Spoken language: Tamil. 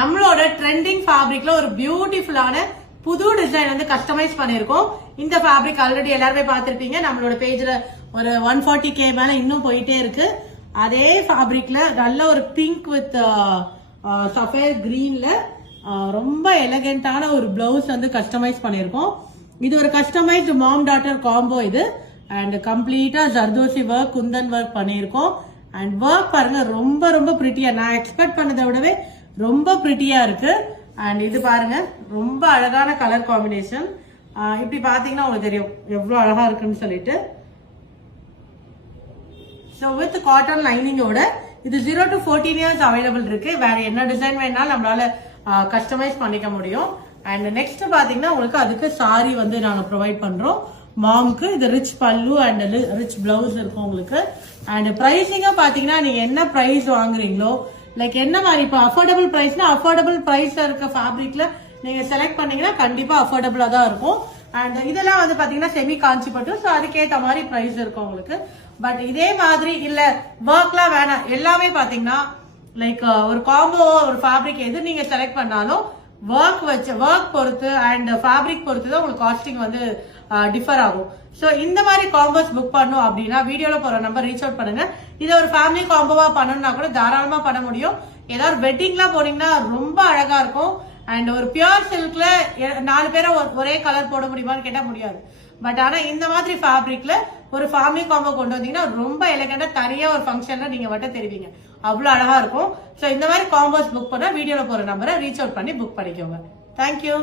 நம்மளோட ட்ரெண்டிங் ஃபேப்ரிக்ல ஒரு பியூட்டிஃபுல்லான புது டிசைன் வந்து கஸ்டமைஸ் பண்ணிருக்கோம். இந்த ஃபேப்ரிக் ஆல்ரெடி எல்லாருமே பார்த்திருப்பீங்க. நம்மளோட பேஜ்ல ஒரு 140K மேல இன்னும் போயிட்டே இருக்கு. அதே ஃபேப்ரிக்ல நல்ல ஒரு பிங்க் வித் சஃபேர் கிரீன்ல ரொம்ப எலகென்டான ஒரு பிளவுஸ் வந்து கஸ்டமைஸ் பண்ணிருக்கோம். இது ஒரு கஸ்டமைஸ்டு மாம் டாட்டர் காம்போ இது. அண்ட் கம்ப்ளீட்டா ஜர்தோசி ஒர்க், குந்தன் ஒர்க் பண்ணிருக்கோம். அண்ட் ஒர்க் பாருங்க ரொம்ப ரொம்ப பிரிட்டியா, நான் எக்ஸ்பெக்ட் பண்ணதை விடவே ரொம்ப பிரிட்டியா இருக்கு. அண்ட் இது பாருங்க ரொம்ப அழகான கலர் காம்பினேஷன். இப்படி பாத்தீங்கன்னா உங்களுக்கு தெரியும் எவ்வளவு அழகா இருக்குன்னு சொல்லிட்டு. ஸோ வித் காட்டன் லைனிங்கோட இது 0 to 14 இயர்ஸ் அவைலபிள் இருக்கு. வேற என்ன டிசைன் வேணாலும் நம்மளால கஸ்டமைஸ் பண்ணிக்க முடியும். அண்ட் நெக்ஸ்ட் பாத்தீங்கன்னா உங்களுக்கு அதுக்கு சாரி வந்து நாங்க ப்ரொவைட் பண்றோம். மாம்க்கு இது ரிச் பல்லு அண்ட் ரிச் பிளவுஸ் இருக்கும் உங்களுக்கு. அண்ட் பிரைசிங்கா பாத்தீங்கன்னா நீங்க என்ன பிரைஸ் வாங்குறீங்களோ, லைக் என்ன மாதிரி இப்போ அஃபோர்டபுள் பிரைஸ்னா அஃபோர்டபுள் பிரைஸ்ல இருக்க ஃபேப்ரிக்ல நீங்க செலக்ட் பண்ணீங்கன்னா கண்டிப்பா அஃபோர்டபுளா தான் இருக்கும். அண்ட் இதெல்லாம் வந்து பாத்தீங்கன்னா செமி காஞ்சி பட்டு, ஸோ அதுக்கேற்ற மாதிரி பிரைஸ் இருக்கும் உங்களுக்கு. பட் இதே மாதிரி இல்ல ஒர்க்லாம் வேணாம், எல்லாமே பாத்தீங்கன்னா லைக் ஒரு காம்போ ஒரு ஃபேப்ரிக் எது நீங்க செலக்ட் பண்ணாலும் ஒர்க் பொறுத்து அண்ட் ஃபேப்ரிக் பொறுத்து தான் உங்களுக்கு காஸ்டிங் வந்து டிஃபர் ஆகும். ஸோ இந்த மாதிரி காம்போஸ் புக் பண்ணும் அப்படின்னா வீடியோல போற நம்பர் ரீச் அவுட் பண்ணுங்க. இதை ஒரு ஃபேமிலி காம்போவா பண்ணணும்னா கூட தாராளமா பண்ண முடியும். ஏதாவது வெட்டிங்லாம் போனீங்கன்னா ரொம்ப அழகா இருக்கும். அண்ட் ஒரு பியூர் சில்க்ல 4 பேரை ஒரே கலர் போட முடியுமான்னு கேட்டா முடியாது. பட் ஆனா இந்த மாதிரி ஃபேப்ரிக்ல ஒரு ஃபேமிலி காம்போ கொண்டு வந்தீங்கன்னா ரொம்ப எலகண்டா தனியா ஒரு ஃபங்க்ஷன்ல நீங்க மட்டும் தெரிவிங்க, அவ்வளவு அழகா இருக்கும். ஸோ இந்த மாதிரி காம்போஸ் புக் பண்ணா வீடியோல போற நம்பரை ரீச் அவுட் பண்ணி புக் பண்ணிக்கோங்க. தேங்க்யூ.